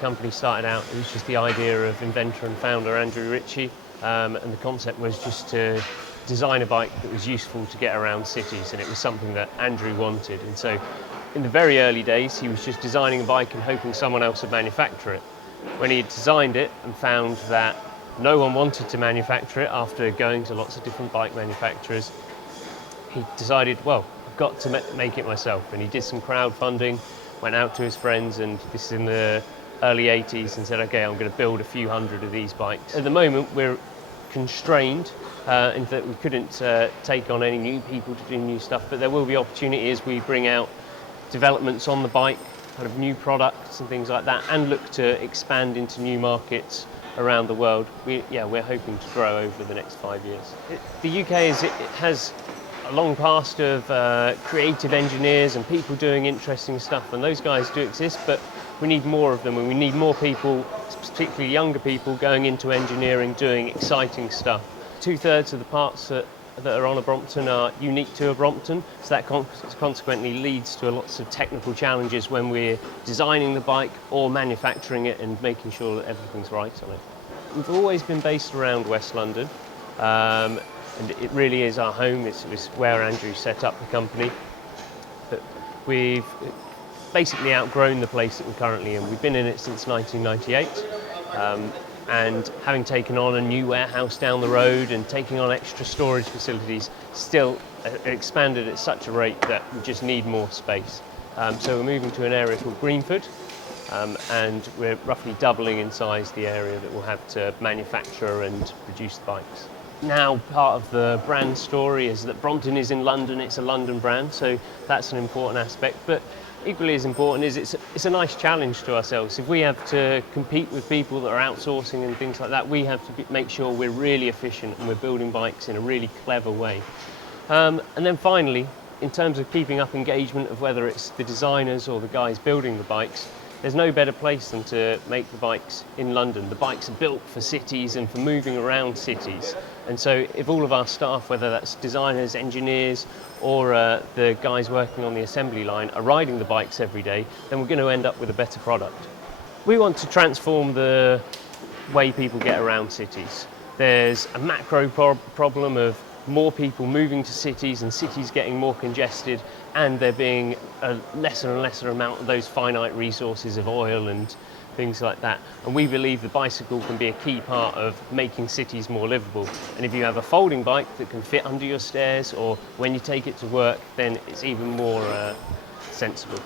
company started out, it was just the idea of inventor and founder Andrew Ritchie, and the concept was just to design a bike that was useful to get around cities, and it was something that Andrew wanted. And so in the very early days, he was just designing a bike and hoping someone else would manufacture it. When he had designed it and found that no one wanted to manufacture it after going to lots of different bike manufacturers, he decided, well, I've got to make it myself. And he did some crowdfunding, went out to his friends, and this is in the early 80s, and said, okay, I'm going to build a few hundred of these bikes. At the moment, we're constrained in that we couldn't take on any new people to do new stuff, but there will be opportunity as we bring out developments on the bike, kind of new products and things like that, and look to expand into new markets around the world. We're hoping to grow over the next 5 years. The UK has a long past of creative engineers and people doing interesting stuff, and those guys do exist, but we need more of them, and we need more people, particularly younger people, going into engineering, doing exciting stuff. 2/3 of the parts that are on a Brompton are unique to a Brompton, so that consequently leads to lots of technical challenges when we're designing the bike or manufacturing it and making sure that everything's right on it. We've always been based around West London, and it really is our home. It's where Andrew set up the company. But we've basically outgrown the place that we're currently in. We've been in it since 1998. And having taken on a new warehouse down the road and taking on extra storage facilities, still expanded at such a rate that we just need more space. So we're moving to an area called Brentford, and we're roughly doubling in size the area that we'll have to manufacture and produce the bikes. Now, part of the brand story is that Brompton is in London. It's a London brand, so that's an important aspect. But equally as important is it's a nice challenge to ourselves. If we have to compete with people that are outsourcing and things like that, we have to make sure we're really efficient and we're building bikes in a really clever way. And then finally, in terms of keeping up engagement of whether it's the designers or the guys building the bikes, there's no better place than to make the bikes in London. The bikes are built for cities and for moving around cities. And so if all of our staff, whether that's designers, engineers, or the guys working on the assembly line, are riding the bikes every day, then we're going to end up with a better product. We want to transform the way people get around cities. There's a macro problem of more people moving to cities and cities getting more congested, and there being a lesser and lesser amount of those finite resources of oil and things like that. And we believe the bicycle can be a key part of making cities more livable. And if you have a folding bike that can fit under your stairs or when you take it to work, then it's even more sensible.